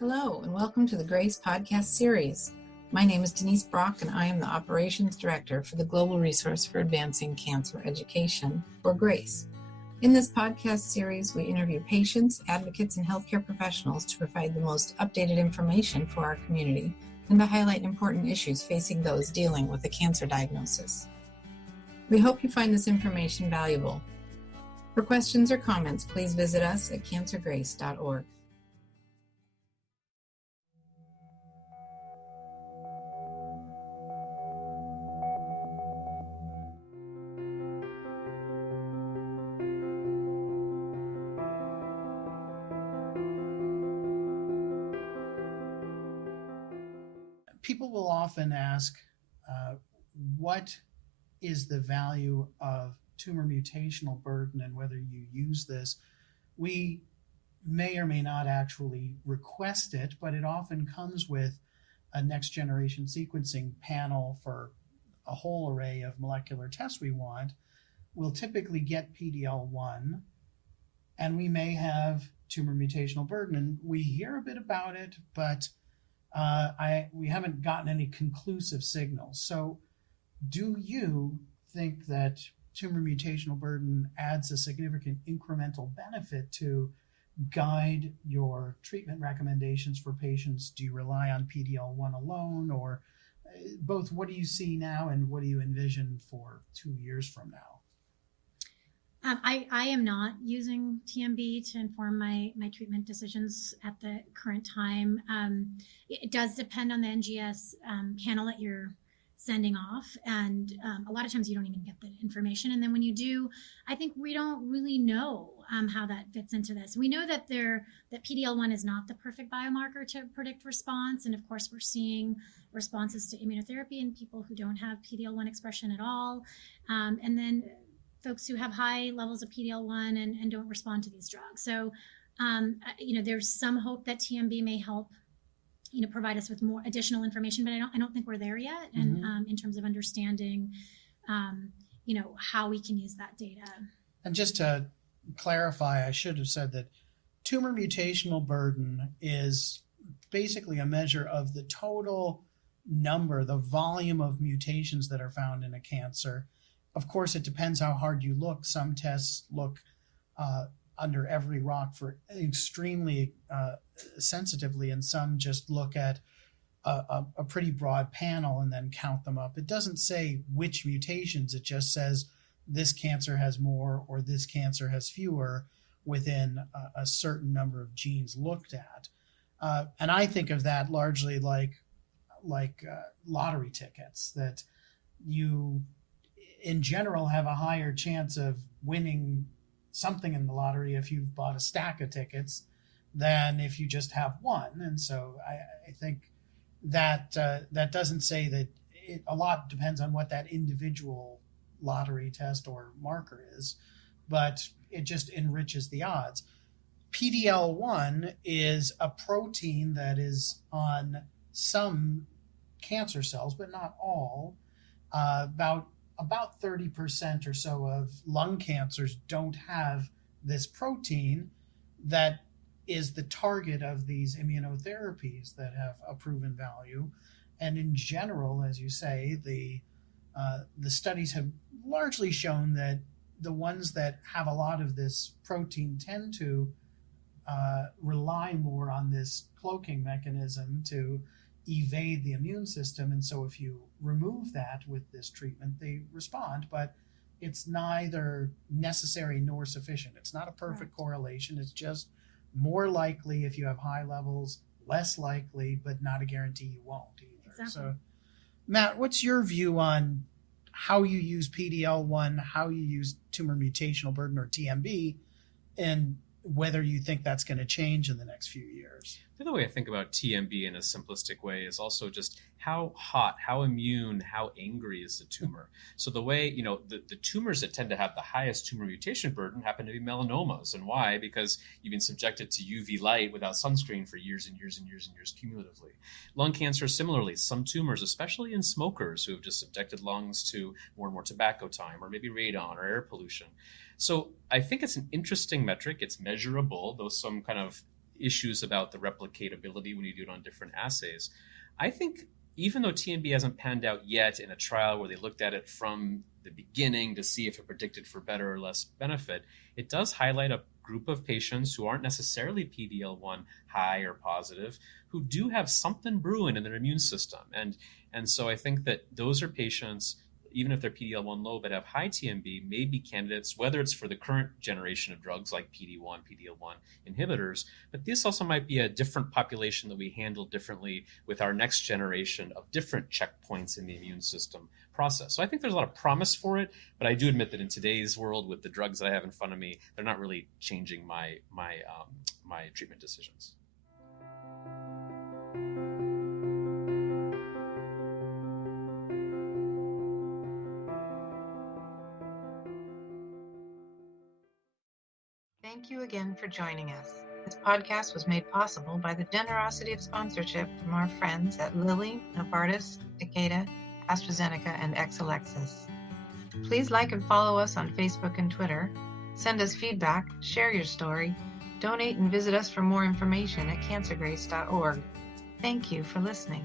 Hello, and welcome to the GRACE podcast series. My name is Denise Brock, and I am the Operations Director for the Global Resource for Advancing Cancer Education, or GRACE. In this podcast series, we interview patients, advocates, and healthcare professionals to provide the most updated information for our community and to highlight important issues facing those dealing with a cancer diagnosis. We hope you find this information valuable. For questions or comments, please visit us at cancergrace.org. People will often ask, what is the value of tumor mutational burden and whether you use this? We may or may not actually request it, but it often comes with a next generation sequencing panel for a whole array of molecular tests we want. We'll typically get PD-L1, and we may have tumor mutational burden, and we hear a bit about it, but we haven't gotten any conclusive signals. So do you think that tumor mutational burden adds a significant incremental benefit to guide your treatment recommendations for patients? Do you rely on PD-L1 alone, or both? What do you see now and what do you envision for 2 years from now? I am not using TMB to inform my treatment decisions at the current time. It does depend on the NGS panel that you're sending off, and a lot of times you don't even get the information. And then when you do, I think we don't really know how that fits into this. We know that PD-L1 is not the perfect biomarker to predict response, and of course we're seeing responses to immunotherapy in people who don't have PD-L1 expression at all, and then folks who have high levels of PD-L1 and don't respond to these drugs. So, there's some hope that TMB may help, provide us with more additional information, but I don't think we're there yet. And in terms of understanding, how we can use that data. And just to clarify, I should have said that tumor mutational burden is basically a measure of the total number, the volume of mutations that are found in a cancer. Of course, it depends how hard you look. Some tests look under every rock for extremely sensitively, and some just look at a pretty broad panel and then count them up. It doesn't say which mutations. It just says this cancer has more or this cancer has fewer within a certain number of genes looked at. And I think of that largely like lottery tickets, that you in general have a higher chance of winning something in the lottery if you've bought a stack of tickets than if you just have one. And so I think that that doesn't say that a lot depends on what that individual lottery test or marker is, but it just enriches the odds. PD-L1 is a protein that is on some cancer cells, but not all. About 30% or so of lung cancers don't have this protein that is the target of these immunotherapies that have a proven value. And in general, as you say, the studies have largely shown that the ones that have a lot of this protein tend to rely more on this cloaking mechanism to evade the immune system. And so if you remove that with this treatment, they respond, but it's neither necessary nor sufficient. It's not a perfect correlation. It's just more likely if you have high levels, less likely, but not a guarantee you won't either. Exactly. So Matt, what's your view on how you use PD-L1, how you use tumor mutational burden or TMB, and whether you think that's going to change in the next few years? The other way I think about TMB in a simplistic way is also just how hot, how immune, how angry is the tumor. So the way, the tumors that tend to have the highest tumor mutation burden happen to be melanomas. And why? Because you've been subjected to UV light without sunscreen for years and years and years and years cumulatively. Lung cancer, similarly, some tumors, especially in smokers who have just subjected lungs to more and more tobacco time, or maybe radon or air pollution. So I think it's an interesting metric. It's measurable, though some kind of issues about the replicatability when you do it on different assays. I think even though TMB hasn't panned out yet in a trial where they looked at it from the beginning to see if it predicted for better or less benefit, it does highlight a group of patients who aren't necessarily PD-L1 high or positive, who do have something brewing in their immune system. And so I think that those are patients, even if they're PD-L1 low but have high TMB, may be candidates, whether it's for the current generation of drugs like PD-1, PD-L1 inhibitors, but this also might be a different population that we handle differently with our next generation of different checkpoints in the immune system process. So I think there's a lot of promise for it, but I do admit that in today's world with the drugs that I have in front of me, they're not really changing my treatment decisions. Thank you again for joining us. This podcast was made possible by the generosity of sponsorship from our friends at Lilly, Novartis, Takeda, AstraZeneca, and Exelixis. Please like and follow us on Facebook and Twitter. Send us feedback, share your story, donate and visit us for more information at cancergrace.org. Thank you for listening.